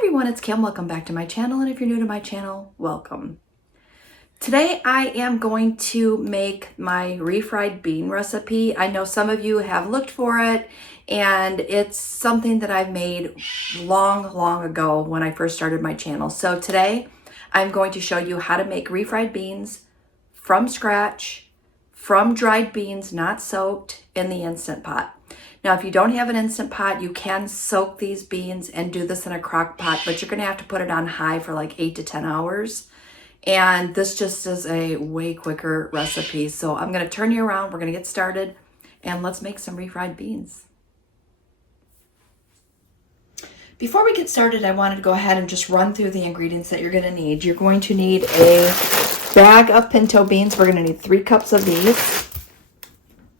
everyone, it's Kim. Welcome back to my channel, and if you're new to my channel, welcome. Today I am going to make my refried bean recipe. I know some of you have looked for it, and it's something that I've made long ago when I first started my channel. So today I'm going to show you how to make refried beans from scratch, from dried beans, not soaked, in the Instant Pot. Now, if you don't have an Instant Pot, you can soak these beans and do this in a crock pot, but you're gonna have to put it on high for like 8 to 10 hours. And this just is a way quicker recipe. So I'm gonna turn you around, we're gonna get started, and let's make some refried beans. Before we get started, I wanted to go ahead and just run through the ingredients that you're gonna need. You're going to need a bag of pinto beans. We're gonna need 3 cups of these.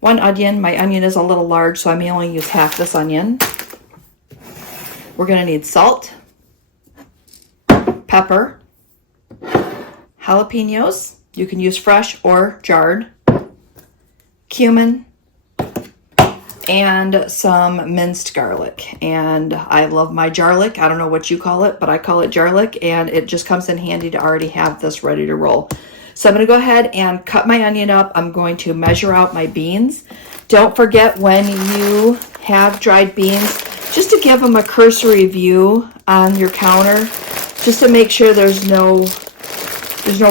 1 onion. My onion is a little large, so I may only use half this onion. We're gonna need salt, pepper, jalapeños. You can use fresh or jarred, cumin, and some minced garlic. And I love my jarlic. I don't know what you call it, but I call it jarlic, and it just comes in handy to already have this ready to roll. So I'm going to go ahead and cut my onion up. I'm going to measure out my beans. Don't forget, when you have dried beans, just to give them a cursory view on your counter, just to make sure there's no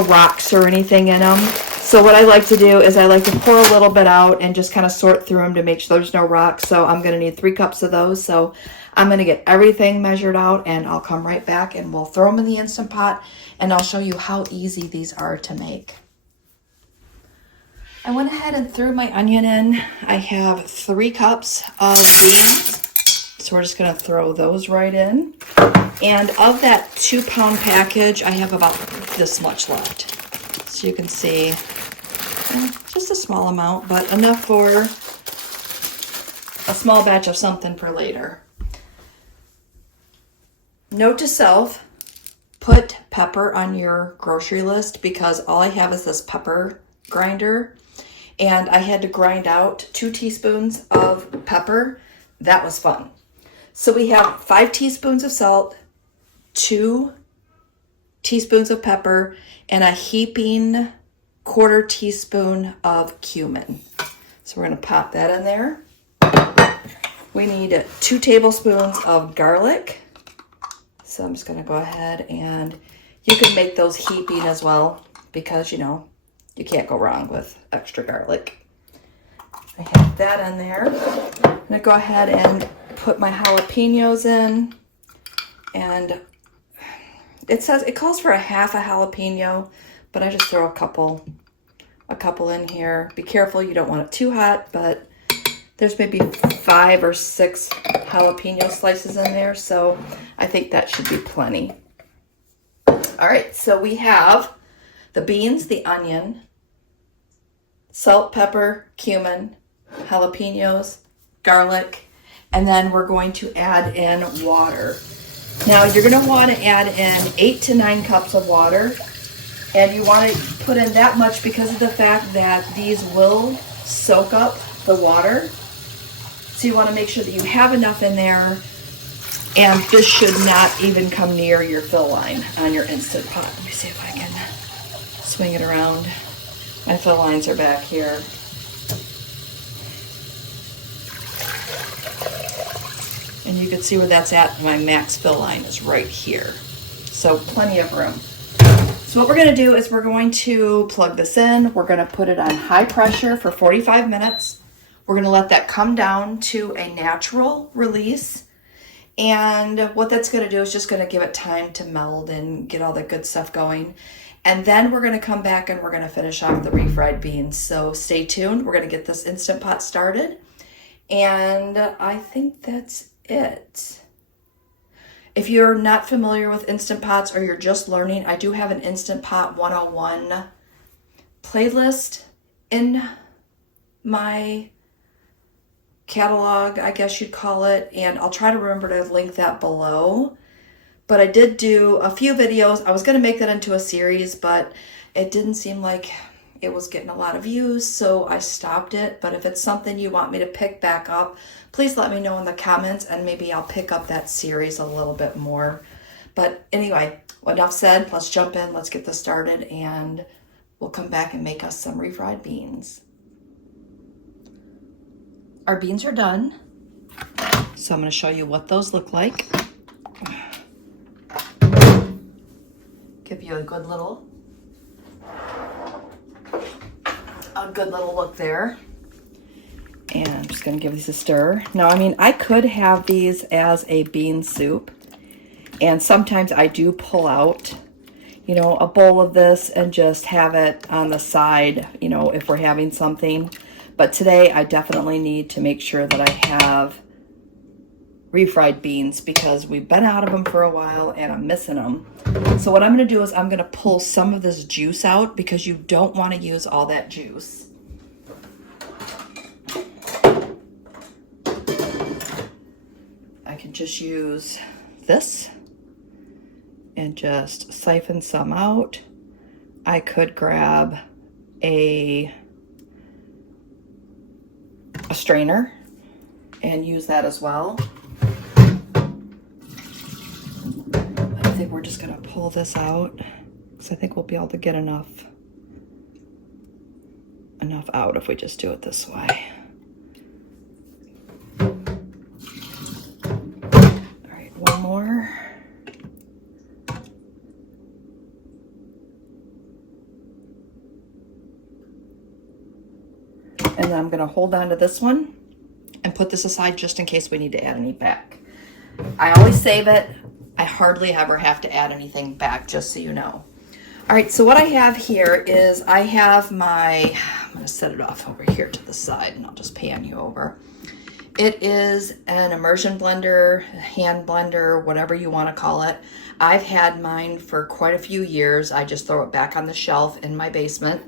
rocks or anything in them. So what I like to do is I like to pour a little bit out and just kind of sort through them to make sure there's no rocks. So I'm going to need 3 cups of those. So I'm going to get everything measured out, and I'll come right back and we'll throw them in the Instant Pot, and I'll show you how easy these are to make. I went ahead and threw my onion in. I have 3 cups of beans, so we're just going to throw those right in. And of that 2-pound package, I have about this much left. So you can see just a small amount, but enough for a small batch of something for later. Note to self, put pepper on your grocery list, because all I have is this pepper grinder, and I had to grind out 2 teaspoons of pepper. That was fun. So we have 5 teaspoons of salt, 2 teaspoons of pepper, and a heaping 1/4 teaspoon of cumin. So we're going to pop that in there. We need 2 tablespoons of garlic. So I'm just going to go ahead, and you can make those heaping as well, because you you can't go wrong with extra garlic. I have that in there. I'm going to go ahead and put my jalapeños in, and it says it calls for a half a jalapeno, but I just throw a couple in here. Be careful, you don't want it too hot, but there's maybe 5 or 6 jalapeno slices in there, so I think that should be plenty. All right, so we have the beans, the onion, salt, pepper, cumin, jalapenos, garlic, and then we're going to add in water. Now you're going to want to add in 8 to 9 cups of water, and you want to put in that much because of the fact that these will soak up the water. So you want to make sure that you have enough in there, and this should not even come near your fill line on your Instant Pot. Let me see if I can swing it around. My fill lines are back here. And you can see where that's at. My max fill line is right here. So plenty of room. So what we're going to do is we're going to plug this in. We're going to put it on high pressure for 45 minutes. We're going to let that come down to a natural release. And what that's going to do is just going to give it time to meld and get all the good stuff going. And then we're going to come back and we're going to finish off the refried beans. So stay tuned. We're going to get this Instant Pot started. And I think that's it. If you're not familiar with Instant Pots, or you're just learning, I do have an Instant Pot 101 playlist in my catalog, I guess you'd call it, and I'll try to remember to link that below. But I did do a few videos. I was going to make that into a series, but it didn't seem like it was getting a lot of views, so I stopped it. But if it's something you want me to pick back up, please let me know in the comments, and maybe I'll pick up that series a little bit more. But anyway, enough said. Let's jump in. Let's get this started, and we'll come back and make us some refried beans. Our beans are done. So I'm going to show you what those look like. Give you a good little look there. And I'm just going to give these a stir. Now, I mean, I could have these as a bean soup. And sometimes I do pull out, you know, a bowl of this and just have it on the side, you know, if we're having something. But today I definitely need to make sure that I have refried beans because we've been out of them for a while and I'm missing them. So what I'm going to do is I'm going to pull some of this juice out because you don't want to use all that juice. I can just use this and just siphon some out. I could grab a strainer and use that as well. I think we're just going to pull this out because I think we'll be able to get enough out if we just do it this way. All right, one more. And then I'm going to hold on to this one and put this aside just in case we need to add any back. I always save it. I hardly ever have to add anything back, just so you know. All right, so what I have here is I have my, I'm going to set it off over here to the side and I'll just pan you over. It is an immersion blender, hand blender, whatever you want to call it. I've had mine for quite a few years. I just throw it back on the shelf in my basement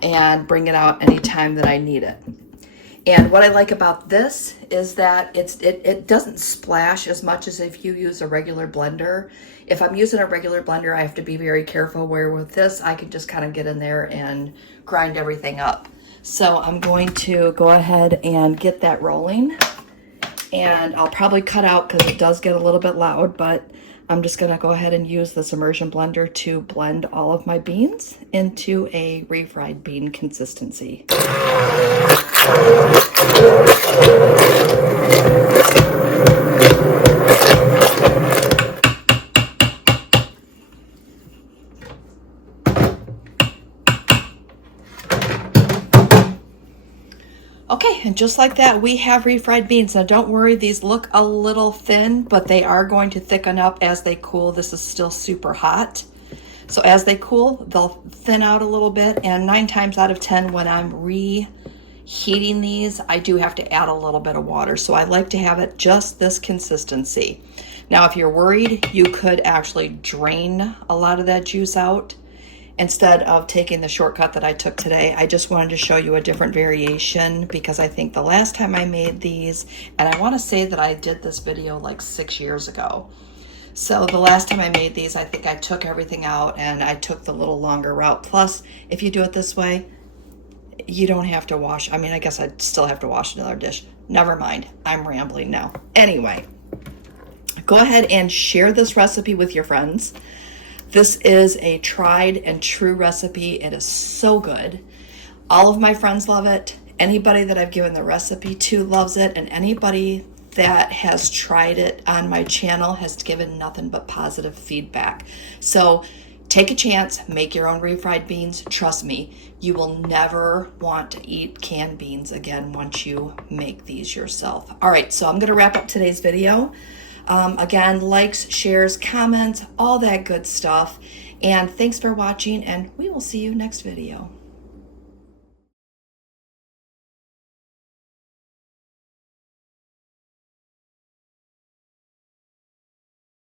and bring it out anytime that I need it. And what I like about this is that it doesn't splash as much as if you use a regular blender. If I'm using a regular blender, I have to be very careful, where with this, I can just kind of get in there and grind everything up. So I'm going to go ahead and get that rolling. And I'll probably cut out because it does get a little bit loud, but I'm just going to go ahead and use this immersion blender to blend all of my beans into a refried bean consistency. Okay, and just like that, we have refried beans. Now don't worry, these look a little thin, but they are going to thicken up as they cool. This is still super hot. So as they cool, they'll thin out a little bit, and 9 times out of 10 when I'm reheating these, I do have to add a little bit of water. So I like to have it just this consistency. Now if you're worried, you could actually drain a lot of that juice out instead of taking the shortcut that I took today. I just wanted to show you a different variation because I think the last time I made these, and I want to say that I did this video like 6 years ago. So the last time I made these, I think I took everything out and I took the little longer route. Plus, if you do it this way, you don't have to wash. I mean, I guess I'd still have to wash another dish. Never mind, I'm rambling now. Anyway, go ahead and share this recipe with your friends. This is a tried and true recipe. It is so good. All of my friends love it. Anybody that I've given the recipe to loves it, and anybody that has tried it on my channel has given nothing but positive feedback. So take a chance, make your own refried beans. Trust me, you will never want to eat canned beans again once you make these yourself. All right, so I'm gonna wrap up today's video. Again, likes, shares, comments, all that good stuff. And thanks for watching, and we will see you next video.